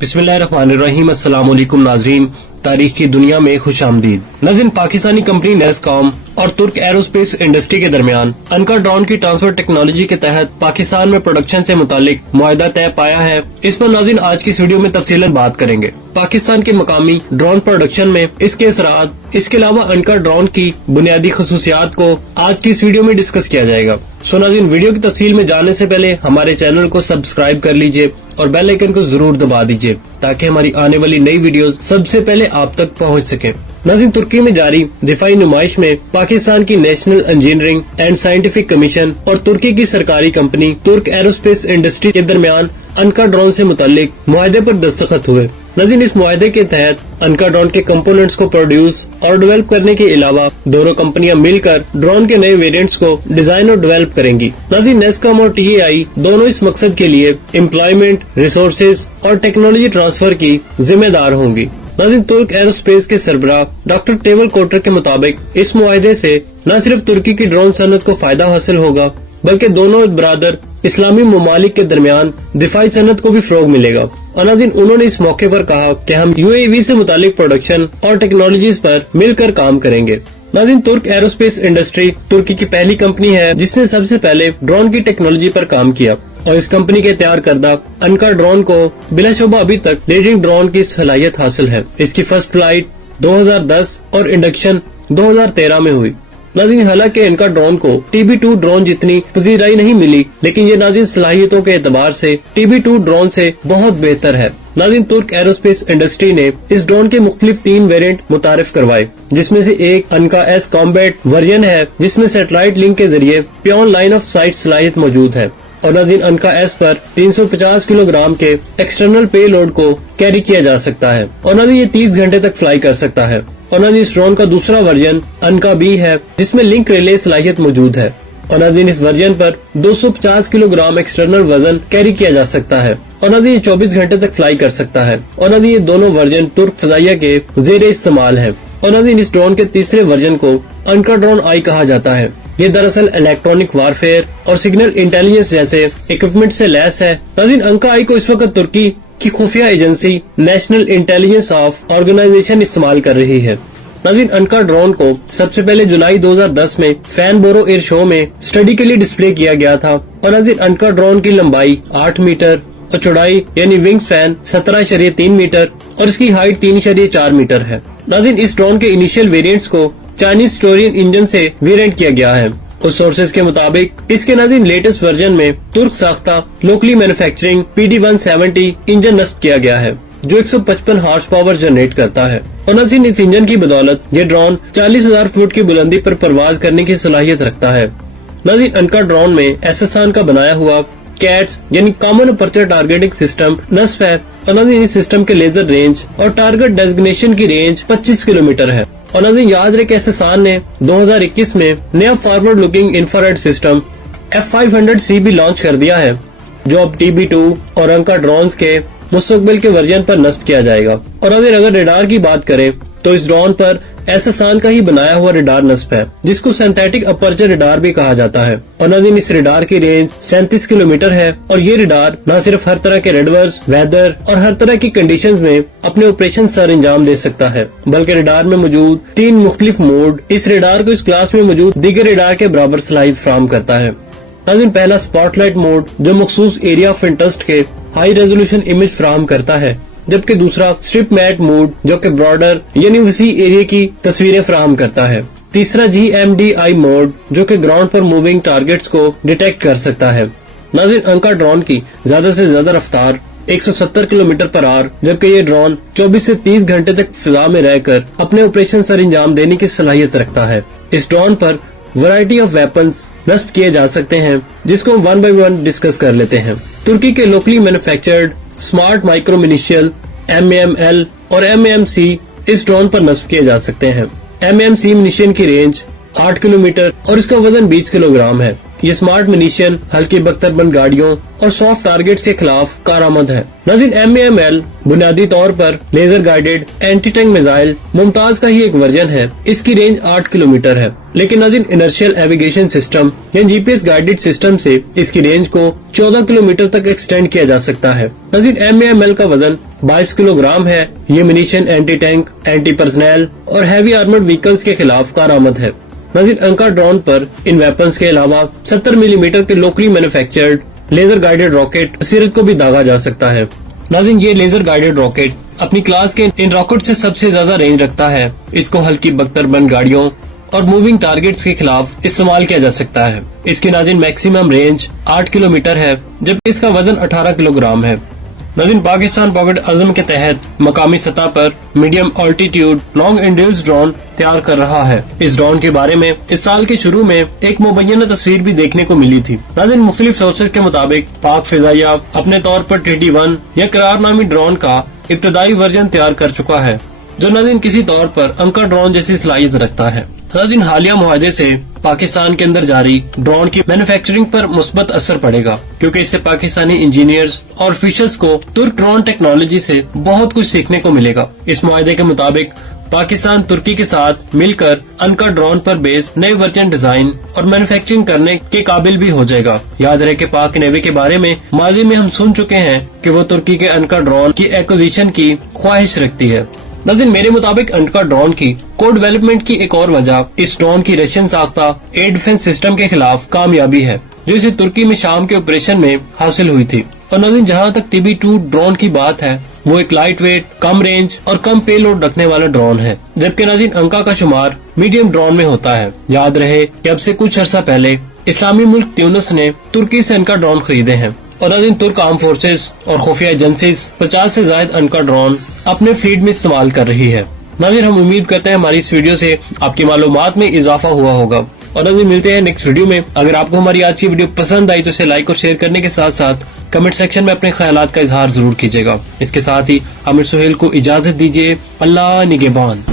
बिस्मिल्लाहिर्रहमानिर्रहीम। अस्सलाम वालेकुम नाज़रीन, तारीख की दुनिया में खुश आमदीद। नाज़रीन, पाकिस्तानी कंपनी नेस्कॉम और तुर्क एरोस्पेस इंडस्ट्री के दरमियान अनका ड्रोन की ट्रांसफर टेक्नोलॉजी के तहत पाकिस्तान में प्रोडक्शन से मुतालिक मुआहदा तय पाया है। इस पर नाज़रीन आज की इस वीडियो में तफसीलन बात करेंगे। पाकिस्तान के मकामी ड्रोन प्रोडक्शन में इसके असरात, इसके अलावा अनका ड्रोन की बुनियादी खसूसियात को आज की इस वीडियो में डिस्कस किया जाएगा। सो नाज़रीन, वीडियो की तफसील में जाने से पहले हमारे चैनल को सब्सक्राइब कर लीजिए और बेल आइकन को जरूर दबा दीजिए ताकि हमारी आने वाली नई वीडियोस सबसे पहले आप तक पहुंच सके। नाज़रीन, तुर्की में जारी दिफाई नुमाइश में पाकिस्तान की national engineering and scientific commission और तुर्की की सरकारी कंपनी तुर्क एरोस्पेस इंडस्ट्री के दरमियान अनका ड्रोन से मुतालिक मुआहदे पर दस्तखत हुए। नाज़रीन, इस मुआहदे के तहत अनका ड्रोन के कंपोनेंट्स को प्रोड्यूस और डेवलप करने के अलावा दोनों कंपनियां मिलकर ड्रोन के नए वेरिएंट्स को डिजाइन और डेवलप करेंगी। नाज़रीन, नेस्कॉम और TAI दोनों इस मकसद के लिए एम्प्लॉयमेंट, रिसोर्सेज और टेक्नोलॉजी ट्रांसफर की जिम्मेदार होंगी। नाज़रीन, तुर्क एरोस्पेस के सरबराह डॉक्टर टेवल कोटर के मुताबिक इस मुआहदे से न सिर्फ तुर्की की ड्रोन सनत को फायदा हासिल होगा बल्कि दोनों बरादर इस्लामी ममालिक के दरमियान दिफाई सनत को भी फरोग मिलेगा। और नाज़रीन, उन्होंने इस मौके पर कहा कि हम UAV से मुतालिक प्रोडक्शन और टेक्नोलॉजीज पर मिलकर काम करेंगे। नाज़रीन, तुर्क एरोस्पेस इंडस्ट्री तुर्की की पहली कंपनी है जिसने सबसे पहले ड्रोन की टेक्नोलॉजी पर काम किया और इस कंपनी के तैयार करदा अनका ड्रोन को बिलाशुबा अभी तक लीडिंग ड्रोन की सलाहियत हासिल है। इसकी फर्स्ट फ्लाइट 2010 और इंडक्शन 2013 में हुई। नाज़रीन, हालांकि इनका ड्रोन को TB2 ड्रोन जितनी पजीराई नहीं मिली, लेकिन ये नाज़रीन सलाहियतों के एतबार से TB2 ड्रोन से बहुत बेहतर है। नाज़रीन, तुर्क एरोस्पेस इंडस्ट्री ने इस ड्रोन के मुख्तलिफ 3 वेरिएंट मुतारिफ करवाए, जिसमें से एक अनका S कॉम्बैट वर्जन है जिसमें सैटेलाइट लिंक के जरिए प्योर लाइन ऑफ साइट सलाहियत मौजूद है। और नाज़रीन, अनका S पर 350 किलोग्राम के एक्सटर्नल पे लोड को कैरी किया जा सकता है और नाज़रीन ये 30 घंटे तक फ्लाई कर सकता है। और नाज़रीन, इस ड्रोन का दूसरा वर्जन अनका B है जिसमें लिंक रिले सलाहियत मौजूद है और नाज़रीन इस वर्जन पर 250 किलोग्राम एक्सटर्नल वजन कैरी किया जा सकता है और नाज़रीन ये 24 घंटे तक फ्लाई कर सकता है। और नाज़रीन ये दोनों वर्जन तुर्क फजाइया के जेर इस्तेमाल है। और नाज़रीन इस ड्रोन के तीसरे वर्जन को अनका ड्रोन आई कहा जाता है। ये दरअसल इलेक्ट्रॉनिक वारफेयर और सिग्नल इंटेलिजेंस जैसे इक्विपमेंट से लैस है। नाज़रीन, अनका आई को इस वक्त तुर्की की खुफिया agency national intelligence of organization इस्तेमाल कर रही है। नाज़रीन, अनका ड्रोन को सबसे पहले जुलाई 2010 में फैनबोरो एयर शो में स्टडी के लिए डिस्प्ले किया गया था। और नाज़रीन, अनका ड्रोन की लंबाई 8 मीटर और चौड़ाई यानी विंग स्पैन 17.3 मीटर और इसकी हाइट 3.4 मीटर है। नाज़रीन, इस ड्रोन के इनिशियल वेरिएंट्स को चाइनीज स्टोरियन इंजन से वेरिएंट किया गया है। कुछ सोर्सेज के मुताबिक इसके नाज़रीन लेटेस्ट वर्जन में तुर्क साख्ता लोकली मैन्युफैक्चरिंग PD-170 इंजन नस्ब किया गया है जो 155 हॉर्स पावर जनरेट करता है। और नाज़रीन, इस इंजन की बदौलत ये ड्रोन 40,000 फुट की बुलंदी पर परवाज करने की सलाहियत रखता है। नाज़रीन, अनका ड्रोन में SSR का बनाया हुआ कैट्स यानी कॉमन अपर्चर टारगेटिंग सिस्टम नस्ब है। और नाज़रीन इस सिस्टम के लेजर रेंज और टारगेट डेजिग्नेशन की रेंज 25 किलोमीटर है। और नाज़रीन याद रहे कि SSR ने 2021 में नया forward looking infrared system F500C भी लॉन्च कर दिया है जो अब TB2 और अनका ड्रोन्स के मुस्तकबिल के वर्जन पर नस्ब किया जाएगा। और अगर रेडार की बात करें तो इस ड्रोन पर SSR का ही बनाया हुआ रेडार नस्ब है जिसको सिंथेटिक अपर्चर रेडार भी कहा जाता है। और नाज़रीन इस रेडार की रेंज 37 किलोमीटर है और ये रेडार न सिर्फ हर तरह के रेडवर्स, वेदर और हर तरह की कंडीशंस में अपने ऑपरेशन सर अंजाम दे सकता है, बल्कि रेडार में मौजूद 3 मुख्तलिफ मोड इस रेडार को इस क्लास में मौजूद दीगर रेडार के बराबर सलाहियत फराहम करता है। नाज़रीन, पहला स्पॉटलाइट मोड जो मखसूस एरिया ऑफ इंटरेस्ट के हाई रेजोल्यूशन इमेज फराहम करता है, जबकि दूसरा स्ट्रिप मैट मोड जो कि ब्रॉडर यानी वसी एरिया की तस्वीरें फराहम करता है। तीसरा GMDI मोड जो कि ग्राउंड पर मूविंग टारगेट्स को डिटेक्ट कर सकता है। नाज़रीन, अनका ड्रोन की ज्यादा से ज्यादा रफ्तार 170 किलोमीटर पर आवर, जबकि ये ड्रोन 24 से 30 घंटे तक फिजा में रहकर अपने ऑपरेशन सर अंजाम देने की सलाहियत रखता है। इस ड्रोन पर वैरायटी ऑफ वेपन्स नस्ब किए जा सकते हैं जिसको हम 1 बाय 1 डिस्कस कर लेते हैं। तुर्की के locally manufactured smart micro munition MAML और MAMC इस ड्रोन पर नस्ब किए जा सकते हैं। MAMC मिनिशियन की रेंज 8 किलोमीटर और इसका वजन 20 किलोग्राम है। ये स्मार्ट मिनीशियन हल्की बख्तरबंद गाड़ियों और सॉफ्ट टारगेट्स के खिलाफ कारआमद है। नाज़रीन, MAML बुनियादी तौर पर laser guided anti tank missile मुमताज का ही एक वर्जन है। इसकी रेंज 8 किलोमीटर है, लेकिन नाज़रीन इनर्शियल नेविगेशन सिस्टम या GPS गाइडेड सिस्टम से इसकी रेंज को 14 किलोमीटर तक एक्सटेंड किया जा सकता है। नाज़रीन, MAML का वजन 22 किलोग्राम है। ये मिनीशियन एंटी टैंक, एंटी पर्सनल और हैवी आर्मर्ड व्हीकल्स के खिलाफ कारआमद है। नाज़रीन, अंका ड्रोन पर इन वेपन्स के अलावा 70 मिलीमीटर के locally manufactured laser guided rocket Cirit को भी दागा जा सकता है। नाज़रीन, ये लेजर गाइडेड रॉकेट अपनी क्लास के इन रॉकेट से सबसे ज्यादा रेंज रखता है। इसको हल्की बख्तरबंद गाड़ियों और मूविंग टारगेट्स के खिलाफ इस्तेमाल किया जा सकता है। इसकी नाज़रीन मैक्सिमम रेंज 8 किलोमीटर है, जबकि इसका वजन 18 किलोग्राम है। नाज़रीन, पाकिस्तान पॉकेट अज़म के तहत मकामी सतह पर medium altitude long endurance drone तैयार कर रहा है। इस ड्रोन के बारे में इस साल के शुरू में एक मुबैना तस्वीर भी देखने को मिली थी। नाज़रीन, मुख्तलिफ सोर्सेज के मुताबिक पाक फिजाइया अपने तौर पर TT-1 या करारनामी ड्रोन का इब्तदाई वर्जन तैयार कर चुका है, जो नाज़रीन किसी तौर पर अंका ड्रोन जैसी सलाहियत रखता है। नाज़रीन, हालिया मुआहदे से पाकिस्तान के अंदर जारी ड्रोन की मैन्युफैक्चरिंग पर मुस्बत असर पड़ेगा, क्योंकि इससे पाकिस्तानी इंजीनियर्स और ऑफिशियल्स को तुर्क ड्रोन टेक्नोलॉजी से बहुत कुछ सीखने को मिलेगा। इस मुआहदे के मुताबिक पाकिस्तान तुर्की के साथ मिलकर अनका ड्रोन पर बेस नए वर्जन डिजाइन और मैन्युफैक्चरिंग करने के काबिल भी हो जाएगा। याद रहे कि पाक नेवी के बारे में माजी में हम सुन चुके हैं कि वो तुर्की के अनका ड्रोन की एक्विजिशन की ख्वाहिश रखती है। नाज़रीन, मेरे मुताबिक अनका ड्रोन की को डेवलपमेंट की एक और वजह इस ड्रोन की रशियन साख्ता एयर डिफेंस सिस्टम के खिलाफ कामयाबी है, जो इसे तुर्की में शाम के ऑपरेशन में हासिल हुई थी। और नाज़रीन, जहाँ तक TB2 ड्रोन की बात है, वो एक लाइट वेट, कम रेंज और कम पेलोड रखने वाला ड्रोन है, जबकि नाज़रीन अंका का शुमार मीडियम ड्रोन में होता है। याद रहे कि अब से कुछ अर्सा पहले इस्लामी मुल्क ट्यूनिस ने तुर्की से अनका ड्रोन खरीदे हैं और नाज़रीन तुर्क आर्म फोर्सेस और खुफिया एजेंसीज 50 से ज्यादा अनका ड्रोन अपने फील्ड में इस्तेमाल कर रही है। नाज़रीन, हम उम्मीद करते हैं हमारी इस वीडियो से आपकी मालूमात में इजाफा हुआ होगा। और नाज़रीन, मिलते हैं नेक्स्ट वीडियो में। अगर आपको हमारी आज की वीडियो पसंद आई तो इसे लाइक और शेयर करने के साथ साथ कमेंट सेक्शन में अपने ख्यालात का इजहार जरूर कीजिएगा। इसके साथ ही आमिर सुहेल को इजाजत दीजिए। अल्लाह निगहबान।